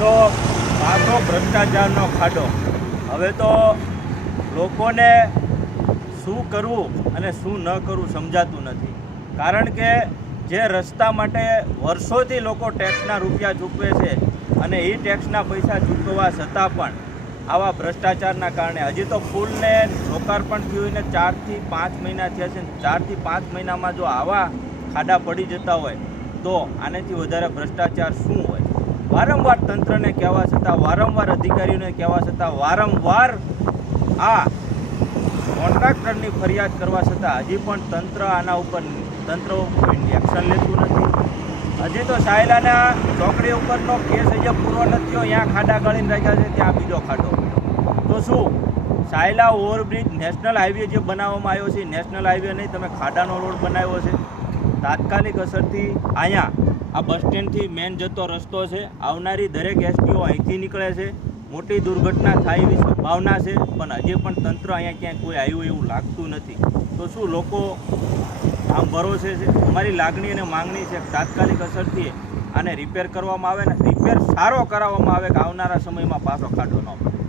મિત્રો પાછો ભ્રષ્ટાચારનો ખાડો. હવે તો લોકોને શું કરવું અને શું ન કરવું સમજાતું નથી. કારણ કે જે રસ્તા માટે વર્ષોથી લોકો ટેક્સના રૂપિયા ચૂકવે છે અને એ ટેક્સના પૈસા ચૂકવવા છતાં પણ આવા ભ્રષ્ટાચારના કારણે હજી તો પુલને લોકાર્પણ થયું ને ચારથી પાંચ મહિના થયા છે ચારથી પાંચ મહિનામાં જો આવા ખાડા પડી જતા હોય તો આનાથી વધારે ભ્રષ્ટાચાર શું હોય? વારંવાર તંત્રને કહેવા છતાં, વારંવાર અધિકારીઓને કહેવા છતાં, વારંવાર આ કોન્ટ્રાક્ટરની ફરિયાદ કરવા છતાં હજી પણ તંત્ર આના ઉપર, તંત્ર એક્શન લેતું નથી. હજી તો સાયલાના ચોકડી ઉપરનો કેસ હજી પૂરો નથી થયો ત્યાં ખાડા ગળીને રાખ્યા છે, ત્યાં બીજો ખાડો તો શું? સાયલા ઓવરબ્રિજ નેશનલ હાઈવે જે બનાવવામાં આવ્યો છે, નેશનલ હાઈવે નહીં, તમે ખાડાનો રોડ બનાવ્યો છે. તાત્કાલિક અસરથી અહીંયા આ બસ સ્ટેન્ડથી મેન જતો રસ્તો છે. આવનારી દરેક એસટીઓ અહીંથી નીકળે છે. મોટી દુર્ઘટના થાય એવી સંભાવના છે, પણ હજી પણ તંત્ર અહીંયા ક્યાંય કોઈ આવ્યું એવું લાગતું નથી. તો શું લોકો આમ ભરોસે છે? અમારી લાગણી અને માંગણી છે તાત્કાલિક અસરથી આને રિપેર કરવામાં આવે ને રિપેર સારો કરાવવામાં આવે કે આવનારા સમયમાં પાછો ખાડો ન પડે.